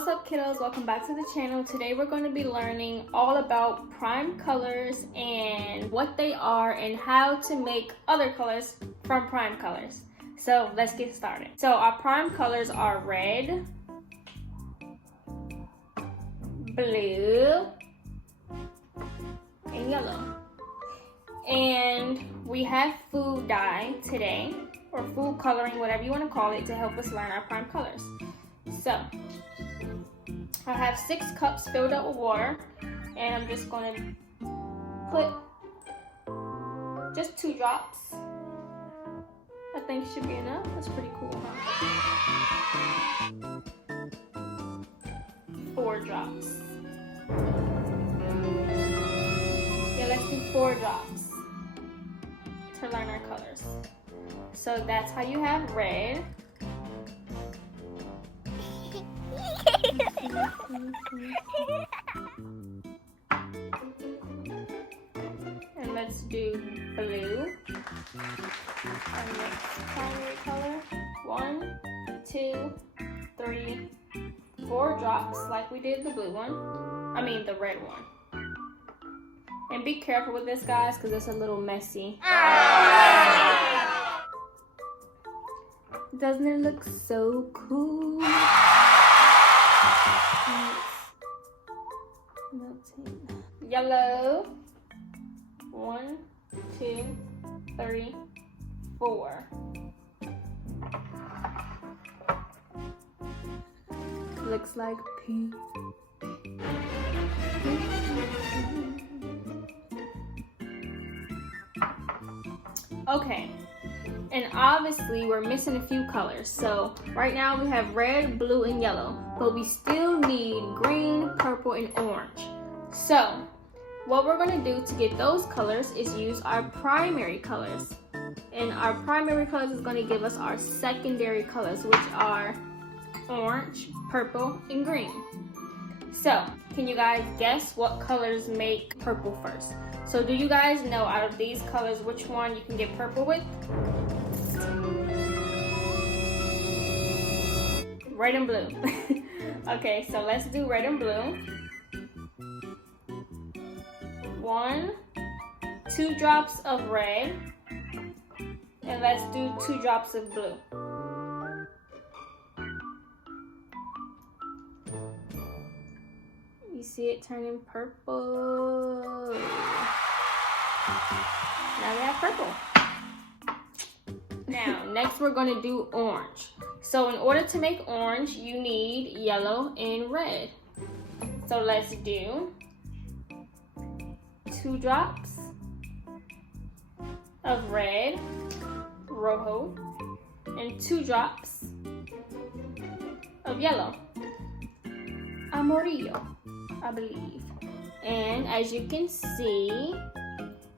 What's up, kiddos? Welcome back to the channel. Today we're going to be learning all about prime colors and what they are and how to make other colors from prime colors. So let's get started. So our prime colors are red, blue, and yellow. And we have food dye today, or food coloring, whatever you want to call it, to help us learn our prime colors. So I have 6 cups filled up with water, and I'm just going to put just 2 drops. I think should be enough. That's pretty cool, huh? 4 drops. Yeah, let's do 4 drops to learn our colors. So that's how you have red. And let's do blue, our next primary color. 1, 2, 3, 4 drops like we did the blue one. I mean the red one. And be careful with this, guys, because it's a little messy. Doesn't it look so cool? Melting. Yellow. 1, 2, 3, 4. Looks like pee. Okay, and obviously we're missing a few colors. So right now we have red, blue, and yellow, but we still need green, purple, and orange. So what we're going to do to get those colors is use our primary colors. And our primary colors is going to give us our secondary colors, which are orange, purple, and green. So can you guys guess what colors make purple first? So do you guys know out of these colors which one you can get purple with? Red and blue. Okay, so let's do red and blue. 1, 2 drops of red, and let's do 2 drops of blue. You see it turning purple. Now we have purple. Now, next we're going to do orange. So in order to make orange, you need yellow and red. So let's do 2 drops of red, rojo, and 2 drops of yellow, amarillo, I believe. And as you can see,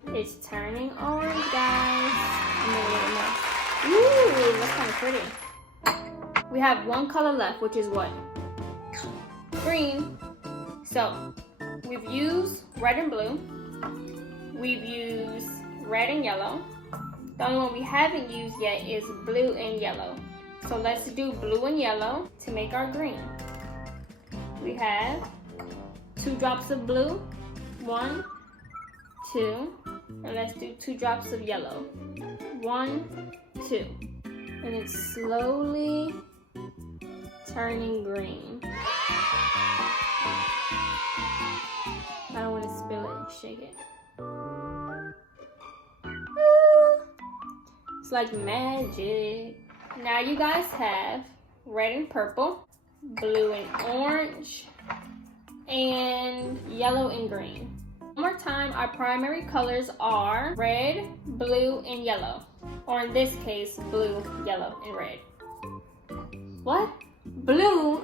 it's turning orange, guys. Ooh, that's kind of pretty. We have 1 color left, which is what? Green. So we've used red and blue. We've used red and yellow. The only one we haven't used yet is blue and yellow. So let's do blue and yellow to make our green. We have 2 drops of blue, 1, 2, and let's do 2 drops of yellow, 1, 2, and it's slowly turning green. I don't want to spill it and shake it. It's like magic. Now you guys have red and purple, blue and orange, and yellow and green. One more time, our primary colors are red, blue, and yellow. Or in this case, blue, yellow, and red. What? Blue,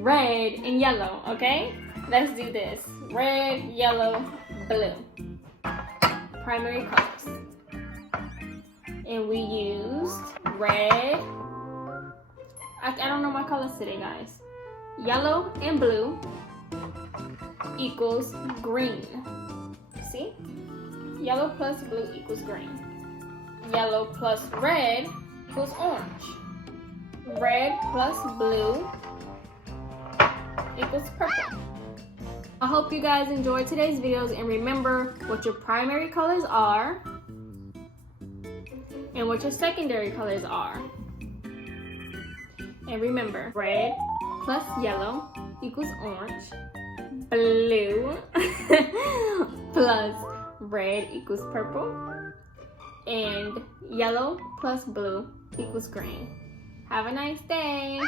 red, and yellow, okay? Let's do this. Red, yellow, blue. Primary colors. And we used red. I don't know my colors today, guys. Yellow and blue equals green. See? Yellow plus blue equals green. Yellow plus red equals orange. Red plus blue equals purple. I hope you guys enjoyed today's videos, and remember what your primary colors are and what your secondary colors are. And remember, red plus yellow equals orange. Blue plus red equals purple. And yellow plus blue equals green. Have a nice day.